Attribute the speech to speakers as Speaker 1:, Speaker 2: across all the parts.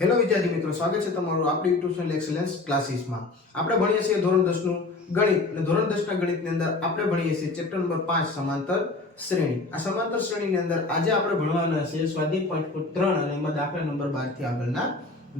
Speaker 1: Hello વિદ્યાર્થી મિત્રો, સ્વાગત છે તમારું આપણી યુટ્યુબ એક્સલન્સ ક્લાસીસમાં આપણે ભણીએ છીએ ધોરણ દસનું ગણિત અને ધોરણ દસના ગણિતની અંદર આપણે ભણીએ છીએ ચેપ્ટર નંબર પાંચ, સમાંતર શ્રેણી. આ સમાંતર શ્રેણીની અંદર આજે આપણે ભણવાના છે સ્વાધ્યાય પોઈન્ટ ત્રણ અને એમાં દાખલા નંબર બારથી આગળના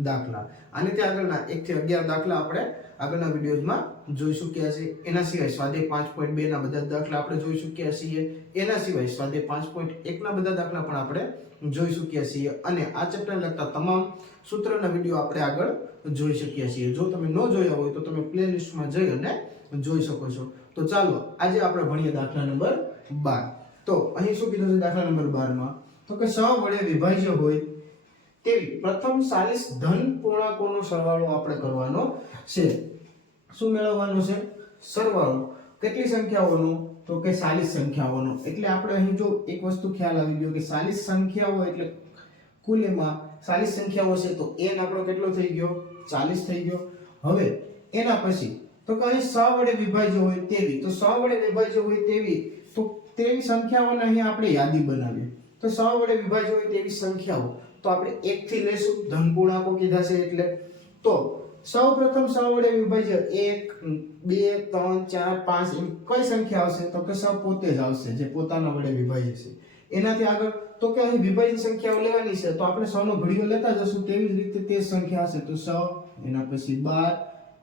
Speaker 1: દાખલા. અને તે આગળના એક થી અગિયાર દાખલા આપણે આગળના વિડીયોઝમાં જોઈ ચૂક્યા છીએ. એના સિવાય સ્વાધ્યાય પાંચ પોઈન્ટ બે ના બધા દાખલા આપણે જોઈ ચૂક્યા છીએ. એના સિવાય સ્વાધ્યાય પાંચ પોઈન્ટ એક ના બધા દાખલા પણ આપણે જોઈ શકીએ છીએ અને આ ચેપ્ટરને લગતા તમામ સૂત્રના વીડિયો આપણે આગળ જોઈ શકીએ છીએ. જો તમે ન જોયા હોય તો તમે પ્લેલિસ્ટમાં જઈ અને જોઈ શકો છો. તો ચાલો, આજે આપણે ભણીએ દાખલા નંબર બાર. તો અહીં શું કીધું છે દાખલા નંબર બારમાં? તો કે સ વડે વિભાજ્ય હોય તેવી પ્રથમ ચાલીસ ધન પૂર્ણાંકોનો સરવાળો આપણે કરવાનો છે. શું મેળવવાનો છે? સરવાળો. કેટલી સંખ્યાઓનો? તો કે ચાલીસ સંખ્યાઓનો. એટલે આપણે અહીં જો એક વસ્તુ ખ્યાલ આવી ગયો કે ચાલીસ સંખ્યાઓ એટલે કુલ એમાં ચાલીસ સંખ્યાઓ છે તો એન આપણો કેટલો થઈ ગયો? ચાલીસ થઈ ગયો. હવે એના પછી તો કે અહીં સ વડે વિભાજ્ય હોય તેવી. તો સ વડે વિભાજ્ય હોય તેવી તો તેવી સંખ્યાઓને અહીં આપણે યાદી બનાવીએ. તો સ વડે વિભાજ્ય હોય તેવી સંખ્યાઓ. તો આપણે એક થી લેશું ધન પૂર્ણાંકો કીધા છે એટલે. તો સૌ પ્રથમ સૌ વડે વિભાજ્ય એક, બે, ત્રણ, ચાર, પાંચ એમ કઈ સંખ્યા આવશે? તો કે સ પોતે જ આવશે જે પોતાના વડે વિભાજ્ય છે. એનાથી આગળ તો કે અહીં વિભાજ્ય સંખ્યાઓ લેવાની છે, તો આપણે સૌનો ઘડીઓ લેતા જશું તેવી જ રીતે તે સંખ્યા હશે. તો સ, એના પછી બાર,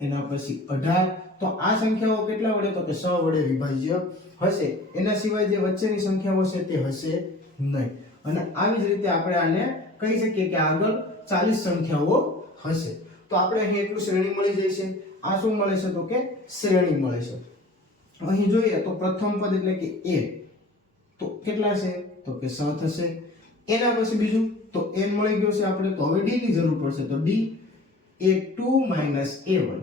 Speaker 1: એના પછી અઢાર. તો આ સંખ્યાઓ કેટલા વડે? તો કે સૌ વડે વિભાજ્ય હશે. એના સિવાય જે વચ્ચેની સંખ્યાઓ છે તે હશે નહીં. અને આવી જ રીતે આપણે આને કહી શકીએ કે આગળ ચાલીસ સંખ્યાઓ હશે. તો આપણે અહીં એટલું શ્રેણી મળી જાય છે. આ શું મળે છે તો કે શ્રેણી મળે છે. અહીં જોઈએ તો પ્રથમ પદ એટલે કે એ. તો કેટલા છે? તો કે સ થશે. એના પછી બીજું તો એન મળી ગયો છે આપણે તો હવે ડી ની જરૂર પડશે. તો D A two minus A one.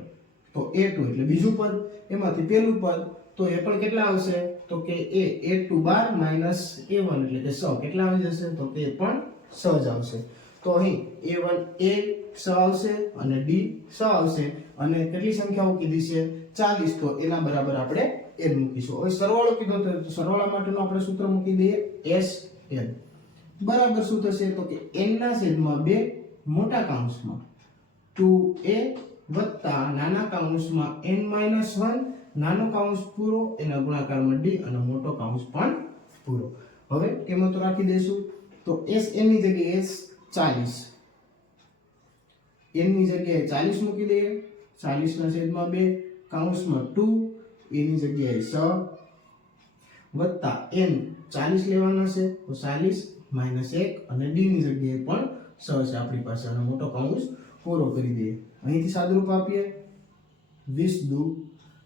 Speaker 1: તો એ ટુ એટલે બીજું પદ. એમાંથી પહેલું પદ તો એ પણ કેટલા આવશે? તો કે એ એ ટુ બાર માઇનસ એ વન એટલે કે સ. કેટલા આવી જશે? તો કે એ પણ સ જ આવશે. તો અહીં એ વન એ સ આવશે અને ડી સ આવશે. અને કેટલી સંખ્યાઓ કીધી છે? 40 તો એના બરાબર આપણે એલ મૂકીશું. હવે સરવાળો કીધો તો સરવાળા માટેનું આપણે સૂત્ર મૂકી દઈએ. એસ એલ બરાબર શું થશે? તો કે એનના છેદમાં બે મોટા કાઉન્સમાં ટુ એ વત્તા નાના કાઉન્સમાં એન માઇનસ વન નાનો કાઉન્સ પૂરો, એના ગુણાકારમાં ડી અને મોટો કાઉન્સ પણ પૂરો. હવે એમાં તો રાખી દઈશું. તો એસ એનની જગ્યાએ s 40 એની જગ્યાએ 40 મૂકી દઈએ. 40 ના છેદમાં બે, કાઉન્સમાં ટુ એની જગ્યાએ સ વત્તા એન ચાલીસ લેવાના છે, તો 40 માઇનસ એક અને ડીની જગ્યાએ પણ સ છે આપણી પાસે. અને મોટો કાઉન્સ પૂરો કરી દઈએ. અહીંથી સાદરૂપ આપીએ. વીસ દુ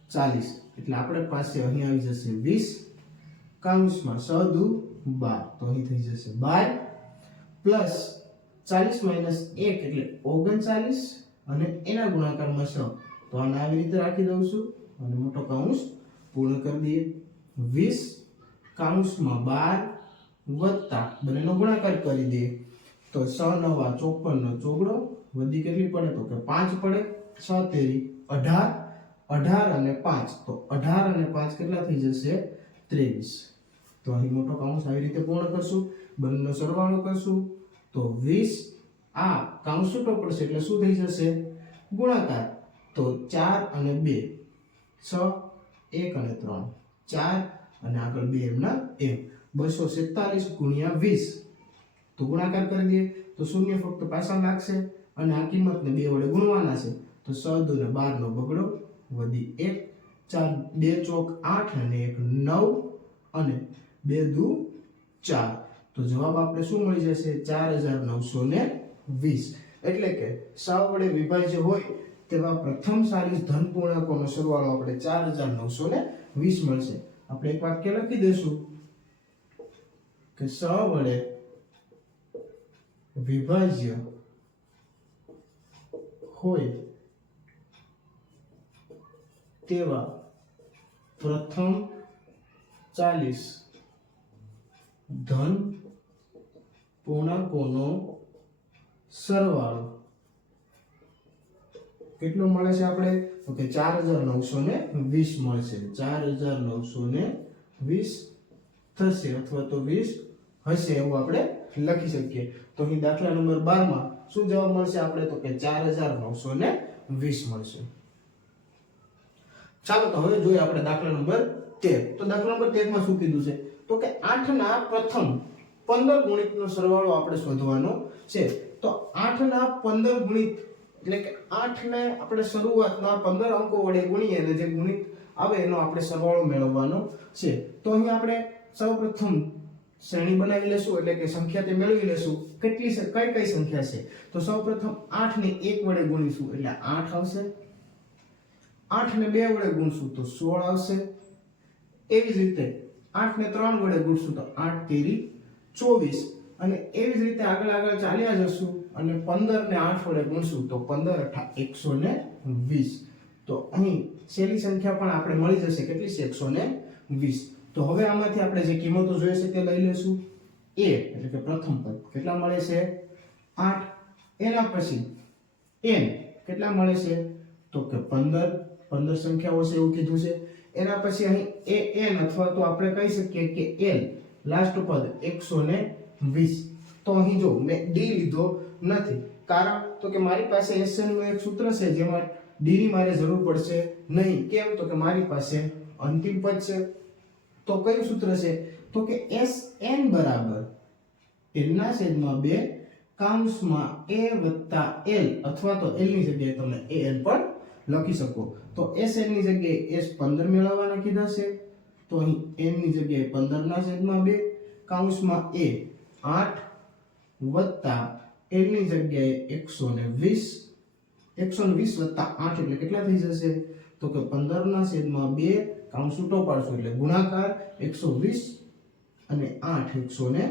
Speaker 1: 40 એટલે આપણે પાસે અહીં આવી જશે વીસ, કાઉન્સમાં સ દુ બાર. તો અહીં થઈ જશે બાર, પ્લસ 40 માઇનસ એક એટલે 39 અને એના ગુણાકારમાં છ તો આને આવી રીતે રાખી દઉં છું અને મોટો કાઉન્સ પૂર્ણ કરી દઈએ. વીસ કાઉન્સમાં બાર વત્તા બંનેનો ગુણાકાર કરી દઈએ. તો છ નવા ચોપનનો ચોગડો વધી કેટલી પડે? તો કે પાંચ પડે. છ તેરી 18 18 અને પાંચ. તો 18 અને પાંચ કેટલા થઈ જશે? 23 તો અહીં મોટો કાઉન્સ આવી રીતે પૂર્ણ કરશું. બંનેનો સરવાળો કરશું. તો 20 આ કૌંસ છૂટો પડશે એટલે શું થઈ જશે? ગુણાકાર. તો 4 અને 2 6 1 અને 3 4 અને આગળ 2 એમના એમ. 247 ગુણ્યા 20 તો ગુણાકાર કરી દઈએ. તો શૂન્ય ફક્ત પાછા લાગશે અને આ કિંમતને બે વડે ગુણવાના છે. તો સ દુ ને બાર નો બગડો વધી એક. ચાર, બે ચોક આઠ અને એક નવ અને બે દુ ચાર. તો જવાબ આપણે શું મળી જશે? ચાર હજાર નવસો ને વીસ. એટલે કે સાવ વડે વિભાજ્ય હોય તેવા પ્રથમ સારી ધન પૂર્ણાંકોનો સરવાળો આપણે ચાર હજાર નવસો ને વીસ મળશે. આપણે એક વાક્ય લખી દઈશું? કે સ વડે વિભાજ્ય હોય તેવા પ્રથમ ચાલીસ ધન પૂર્ણાંકોનો સરવાળો? કેટલો મળે છે આપણે? ઓકે, ચાર હજાર નવસો ને વીસ મળશે. ચાર હજાર નવસો ને વીસ થશે અથવા તો વીસ હશે એવું આપણે લખી શકીએ. તો અહીં દાખલા નંબર બારમાં શું જવાબ મળશે આપણે? તો કે ચાર હજાર નવસો ને વીસ મળશે. ચાલો, તો હવે જોઈએ આપણે દાખલા નંબર તેર. તો દાખલા નંબર તેરમાં શું કીધું છે? તો કે આઠ ના પ્રથમ પંદર ગુણિતનો સરવાળો આપણે શોધવાનો છે. તો આઠના પંદર ગુણિત, એટલે કે આઠને આપણે શરૂઆતના પંદર અંકો વડે ગુણીએ અને જે ગુણિત આવે એનો આપણે સરવાળો મેળવવાનો છે. તો અહીં આપણે સૌપ્રથમ શ્રેણી બનાવી લેશું, એટલે કે સંખ્યા તે મેળવી લેશું. કેટલી છે? કઈ કઈ સંખ્યા છે? તો સૌપ્રથમ 8 ને એક વડે ગુણીશું, એટલે આઠ આવશે. 8 ને બે વડે ગુણશું, તો સોળ આવશે. એવી જ રીતે 8 ને ત્રણ વડે ગુણશું, તો આઠ તેરી ચોવીસ. અને એવી જ રીતે આગળ આગળ ચાલ્યા જશું અને પંદર ને આઠ વડે ગુણશું, તો પંદર અઠા એકસો ને વીસ. તો અહીં છેલ્લી સંખ્યા પણ આપણે મળી જશે. કેટલી છે? એકસો ને વીસ. તો હવે આમાંથી આપણે જે કિંમતો જોઈએ છે તે લઈ લેશું એ એટલે કે પ્રથમ પદ કેટલા મળે છે? આઠ. એના પછી એન કેટલા મળે છે? તો કે પંદર. પંદર સંખ્યાઓ છે એવું કીધું છે. એના પછી અહીં એ એન અથવા તો આપણે કહી શકીએ કે એલ. લાસ્ટ પદ એકસો ને વીસ. તો અહીં જો, મેં ડી લીધો નથી. કારણ, તો કે મારી પાસે એસએનનું એક સૂત્ર છે, જેમાં ડીની મારે જરૂર પડશે નહીં. કેમ? તો કે મારી પાસે અંતિમ પદ છે. તો કયું સૂત્ર છે? તો કે એસ એન બરાબર એલના છેદમાં બે કાઉન્સમાં એ વત્તા એલ અથવા તો એલની જગ્યાએ તમે એ એલ પણ લખી શકો. તો એસ એલની જગ્યાએ એસ પંદર મેળવવાના કીધા છે. તો અહીં એનની જગ્યાએ પંદર ના છેદમાં બે, કાઉન્સમાં એ આઠ વત્તા એલની જગ્યાએ એકસો ને વીસ. એકસો ને વીસ વત્તા આઠ એટલે કેટલા થઈ જશે? તો કે પંદર ના છેદમાં બે કાઉન્સ છૂટો પાડશો એટલે ગુણાકાર એકસો વીસ અને આઠ એકસો ને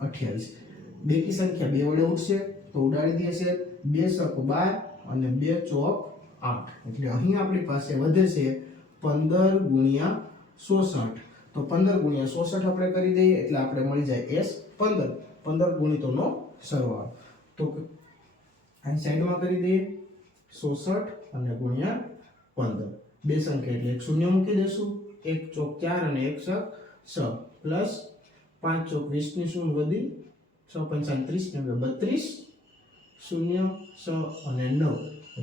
Speaker 1: અઠ્યાવીસ. બેકી સંખ્યા બે વડે ઉઠશે તો ઉડાડી દેશે બે સક બાર અને બે ચોક આઠ. એટલે અહીં આપણી પાસે વધે છે પંદર ગુણ્યા સોસઠ. તો પંદર ગુણ્યા સોસઠ આપણે કરી દઈએ, એટલે આપણે મળી જાય એસ પંદર. પંદર ગુણિતોનો સરવાળો. તો અહીં સાઈડમાં કરી દઈએ, સોસઠ અને ગુણ્યા પંદર. બે સંખ્યા એટલે એક શૂન્ય મૂકી દેશું એક ચોક ચાર અને એક છ પ્લસ પાંચ ચોક વીસની શૂન્ય વધી, છ પંચાણ ત્રીસ ને બત્રીસ. શૂન્ય છ અને નવ.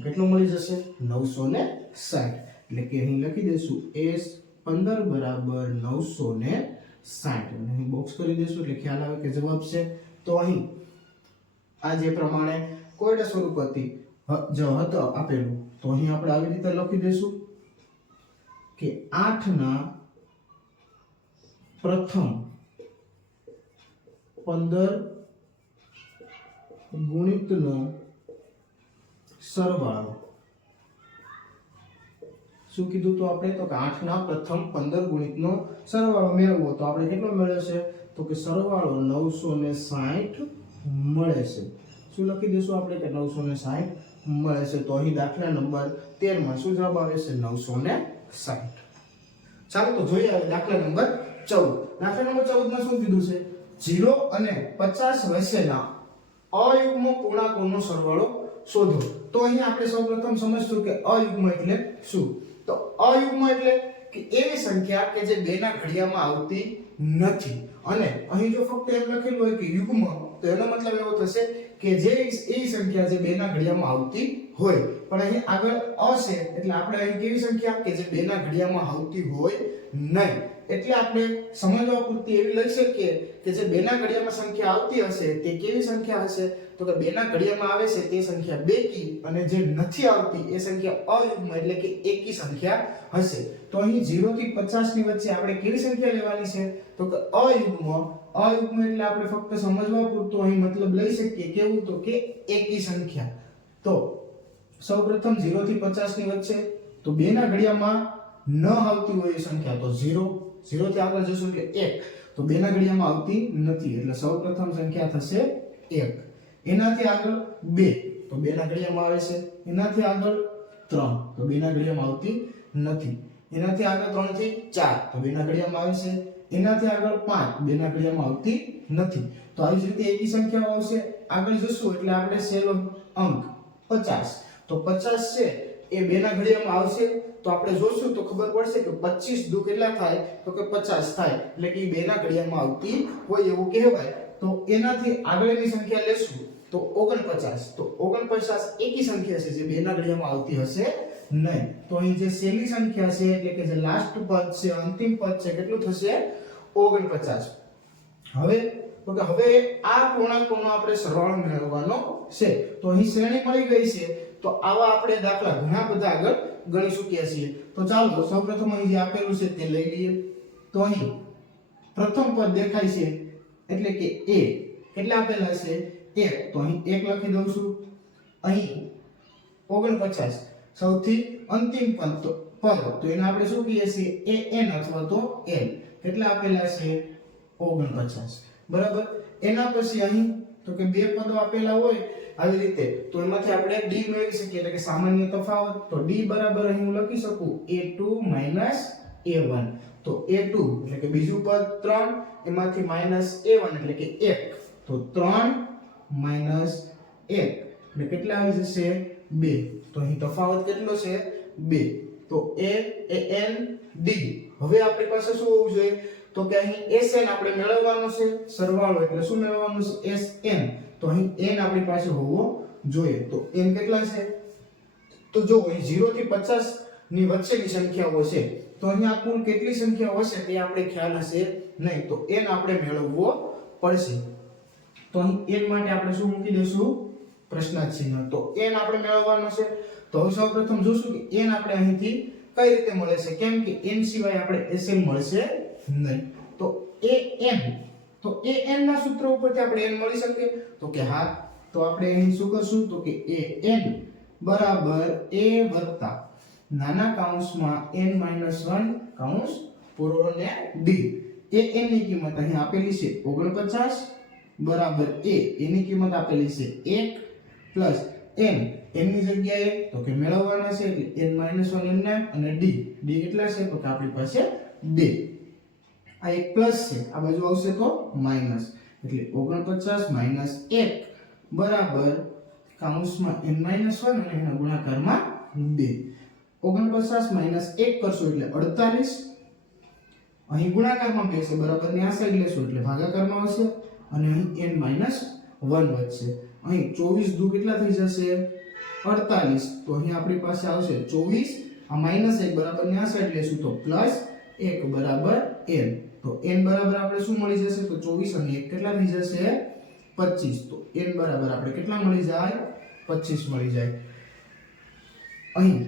Speaker 1: કેટલું મળી જશે? નવસો ને સાઠ. એટલે કે અહીં લખી દઈશું, એસ પંદર બરાબર નવસો ને સાઠ. અને અહીં બોક્સ કરી દઈશું એટલે ખ્યાલ આવે કે જવાબ છે. તો અહીં, આ જે પ્રમાણે કોયડા સ્વરૂપ હતી જ હતો આપેલું, તો અહીં આપણે આવી રીતે લખી દઈશું કે આઠના પ્રથમ પંદર ગુણિતનો સરવાળો શું કીધું તો આપણે? તો કે આઠના પ્રથમ પંદર ગુણિતનો સરવાળો મેળવવો. તો આપણે કેટલો મળે છે? તો કે સરવાળો નવસો ને સાઠ મળે છે. શું લખી દઈશું આપણે કે નવસો ને સાઠ મળે છે? તો અહીં દાખલા નંબર તેરમાં શું જવાબ આવે છે? નવસો ને સાઠ. ચાલો તો જોઈએ દાખલા નંબર ચૌદ. દાખલા નંબર ચૌદમાં શું કીધું છે? જીરો અને પચાસ વચ્ચેના અયુગ્મ પૂર્ણાંકોનો સરવાળો શોધો. તો અહીં આપણે સૌપ્રથમ સમજશું કે અયુગ્મ એટલે શું? તો અયુગ્મ એટલે કે એવી સંખ્યા કે જે બેના ઘડિયામાં આવતી નથી. અને અહીં જો ફક્ત એમ લખેલું હોય કે યુગ્મ, તો એનો મતલબ એવો થશે કે જે એ સંખ્યા જે બેના ઘડિયામાં આવતી હોય. પણ અહીં આગળ અ છે, એટલે આપણે અહીં કેવી સંખ્યા? કે જે બેના ઘડિયામાં આવતી હોય નહીં. એટલે આપણે સમજવા પૂરતી એવી લઈ શકીએ કે જે બેના ઘડિયામાં સંખ્યા આવતી હશે, તે કેવી સંખ્યા હશે? તો કે બેના ઘડિયામાં આવે છે તે સંખ્યા બેકી અને જે નથી આવતી એ સંખ્યા અયુગ્મ એટલે કે એકી સંખ્યા હશે. તો અહીં 0 થી 50 ની વચ્ચે આપણે કેવી સંખ્યા લેવાની છે? તો કે અયુગ્મ અયુગ્મ એટલે આપણે ફક્ત સમજવા પૂરતો અહીં મતલબ લઈ શકીએ. કેવું? તો કે એકી સંખ્યા. તો સૌપ્રથમ 0 થી 50 ની વચ્ચે તો બેના ઘડિયામાં ન આવતી હોય એ સંખ્યા. તો 0 0 થી આગળ જશું એટલે 1 તો બેના ઘડિયામાં આવતી નથી. એટલે સૌપ્રથમ સંખ્યા થશે 1 એનાથી આગળ 2 તો બેના ઘડિયામાં આવે છે. એનાથી આગળ 3 તો બેના ઘડિયામાં આવતી નથી. એનાથી આગળ 3 થી 4 તો બેના ઘડિયામાં આવે છે. એનાથી આગળ 5 બેના ઘડિયામાં આવતી નથી. તો આવી જ રીતે એવી સંખ્યાઓ આવશે. આગળ જશું એટલે આપણે છેલ્લો અંક 50 તો 50 છે, એ બેના ઘડિયામાં આવશે. તો આપણે જોશું તો ખબર પડશે કે 25 દુ કેટલા થાય? તો કે 50 થાય. એટલે કે ઈ બેના ઘડિયામાં આવતી હોય એવું કહેવાય. તો એનાથી આગળની સંખ્યા લેશું. તો ઓગણપચાસ. તો ઓગણપચાસ એકી સંખ્યા છે, જે બેના ઘડિયામાં આવતી હશે નહીં. તો અહીં જે છેલ્લી સંખ્યા છે, એટલે કે જે લાસ્ટ પદ છે, અંતિમ પદ છે, કેટલું થશે? ઓગણપચાસ. હવે, તો કે હવે આ પૂર્ણાંકોનો આપણે સરવાળો મેળવવાનો છે. તો અહીં શ્રેણી મળી ગઈ છે. તો આવા આપણે દાખલા ઘણા બધા આગળ ગણી ચૂક્યા છીએ. તો ચાલો, સૌપ્રથમ અહીં જે આપેલું છે તે લઈ લઈએ. તો અહીં પ્રથમ પદ દેખાય છે, એટલે કે a કેટલા આપેલા છે? એક તો અહીં એક લખી દઉં છું. અહીં ઓગણપચાસ. સૌથી અંતિમ પદ તો પદ. તો એને આપણે શું કહીએ છીએ? એ એન અથવા તો એલ કેટલા આપેલા છે? ઓગણપચાસ. બરાબર? એના પછી અહીં તો કે બે પદો આપેલા હોય આવી રીતે. તો એમાંથી આપણે ડી મેળવી શકીએ. એટલે કે સામાન્ય તફાવત. તો ડી બરાબર અહીં હું લખી શકું. a2 a1 તો એ ટુ એટલે કે બીજું પદ ત્રણ. એમાંથી માઇનસ એ વન એટલે કે એક. તો 3 માઇનસ 1 એટલે કેટલા આવી જશે? બે. તો અહીં તફાવત કેટલો છે? બે. તો એ એ, એન, ડી. હવે આપણી પાસે શું હોવું જોઈએ? તો કે અહીં એસ એન આપણે મેળવવાનો છે, સરવાળો. એટલે શું મેળવવાનું છે? એસ એન તો અહીં એન આપણી પાસે હોવો જોઈએ. તો એન કેટલા છે? તો જો અહીં 0 થી 50 ની વચ્ચેની સંખ્યાઓ છે તો અહીંયા કુલ કેટલી સંખ્યાઓ હશે? તે આપણે ખ્યાલ હશે નહીં. તો એન આપણે મેળવવો પડશે. તો અહીં n માટે આપણે શું મૂકી દઈશું? પ્રશ્નાર્થ ચિહ્ન તો n આપણે મેળવવાનો છે. તો હવે સૌપ્રથમ જોશું કે n આપણે અહીંથી કઈ રીતે મળે છે? કેમ કે n સિવાય આપણે sn મળશે નહીં. તો an તો an ના સૂત્ર ઉપરથી આપણે n મળી શકે તો કે હા, તો આપણે અહીં શું કરશું? તો કે an બરાબર a વત્તા નાના કૌંસમાં n 1 કૌંસ પૂરો ને d. An ની કિંમત અહીં આપેલી છે 49 બરાબર a એની કિંમત આપેલી છે 1 પ્લસ n. n ની જગ્યાએ તો કે મેળવવાના છે એટલે n 1 n અને d. d કેટલા છે? તો કે આપણી પાસે 2 આ એક પ્લસ છે, આ બાજુ આવશે તો માઇનસ. એટલે 49 માઇનસ 1 બરાબર કૌંસમાં n 1 અને એના ગુણાકારમાં 2 49 માઇનસ 1 કરશો એટલે 48 અહીં ગુણાકારમાં બે છે બરાબર ને આ લેશો એટલે ભાગાકારમાં આવશે. અને અહીં n માઇનસ 1 વધશે. અહીં 24 દુ કેટલા થઈ જશે? 48 તો અહીં આપણી પાસે આવશે 24 આ માઇનસ 1 બરાબરની આ સાઈડ લેશું તો પ્લસ 1 બરાબર n. તો n બરાબર આપણે શું મળી જશે? તો 24 અને 1 કેટલા થઈ જશે? 25 તો n બરાબર આપણે કેટલા મળી જાય? 25 મળી જાય. અહીં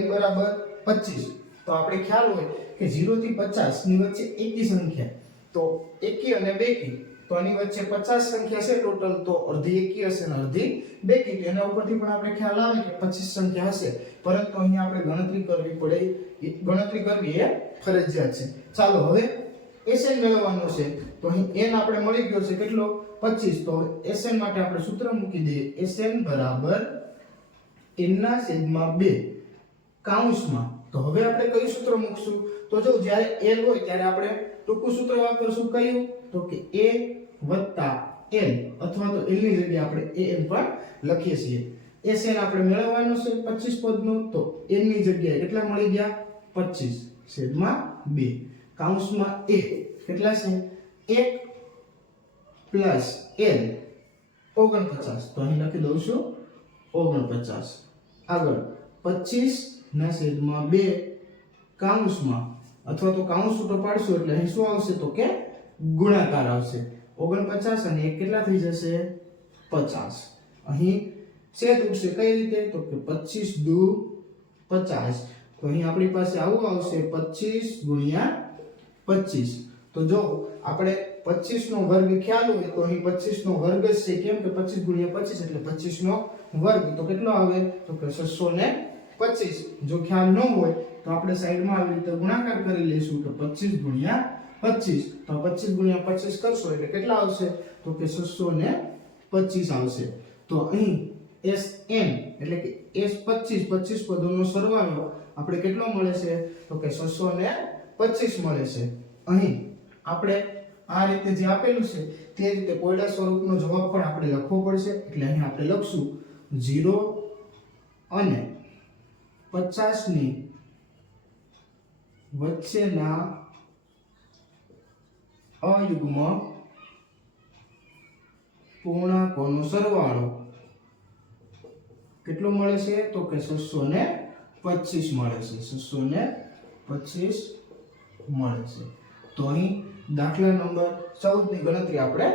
Speaker 1: n બરાબર 25 તો આપણે ખ્યાલ હોય કે 0 થી 50 ની વચ્ચે એકી સંખ્યા. તો એકી અને બેકી તો આની વચ્ચે 50 સંખ્યા છે ટોટલ તો અડધી એકી હશે અને અડધી બેકી. તો એના ઉપરથી પણ આપણે ખ્યાલ આવે કે 25 સંખ્યા હશે. પરંતુ અહીંયા આપણે ગણતરી કરવી પડે. એ ગણતરી કરવી એ ફરજિયાત છે. ચાલો, હવે SN મેળવવાનો છે. તો અહીં n આપણે મળી ગયો છે કેટલો? 25 તો SN માટે આપણે સૂત્ર મૂકી દઈએ. SN બરાબર n ના છેદમાં 2 કૌંસમાં તો હવે આપણે કયું સૂત્ર મૂકશું? તો જો જ્યારે l હોય ત્યારે આપણે ટૂંકું સૂત્ર વાપરશું. કયું? તો કે a વત્તા એલ અથવા તો l ની જગ્યાએ આપણે an પણ લખીએ છીએ. SN આપણે મેળવવાનો છે 25 પદનો, તો n ની જગ્યાએ કેટલા મળી ગયા? 25 છેદમાં બે. કાઉન્સમાં એ કેટલા છે? એક પ્લસ એલ ઓગણપચાસ. તો અહીં લખી દઉં છું 49 આગળ 25 ના છેદમાં બે કાઉન્સમાં. અથવા તો કાઉન્સ ઉપર પાડશું એટલે અહીં શું આવશે? તો કે ગુણાકાર આવશે. 49 અને 1 કેટલા થઈ જશે? 50 અહીં છેદ ઉડશે કઈ રીતે? તો કે 25 દુ 50 તો અહીં આપણી પાસે આવું આવશે 25 ગુણ્યા 25 તો જો આપણે 25 નો વર્ગ ખ્યાલ હોય તો અહીં 25 નો વર્ગ છે. કેમ કે 25 ગુણ્યા 25 એટલે 25 નો વર્ગ. તો કેટલો આવે? તો કે 625 જો ખ્યાલ ન હોય તો આપણે સાઈડમાં આવી રીતે ગુણાકાર કરી લઈશું કે 25 ગુણ્યા 25 તો 25 ગુણ્યા 25 કરશો એટલે કેટલા આવશે? તો કે 625 આવશે. તો અહીં એસ એન એટલે કે S25 25 પદોનો સરવાળો આપણે કેટલો મળે છે? તો કે 625 મળે છે. અહીં આપણે આ રીતે જે આપેલું છે તે રીતે કોયડા સ્વરૂપનો જવાબ પણ આપણે લખવો પડશે. એટલે અહીં આપણે લખશું ઝીરો અને પચાસની વચ્ચેના અયુગ્મ પૂર્ણાંકોનો સરવાળો કેટલો મળે છે? તો કે છસો ને પચીસ મળે છે. છસો ને પચીસ મળે છે તો અહીં દાખલા નંબર ચૌદની ગણતરી આપણે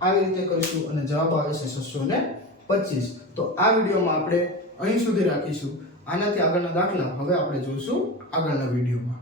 Speaker 1: આવી રીતે કરીશું અને જવાબ આવે છે છસો ને પચીસ. તો આ વિડીયોમાં આપણે અહીં સુધી રાખીશું. આનાથી આગળના દાખલા હવે આપણે જોઈશું આગળના વિડીયોમાં.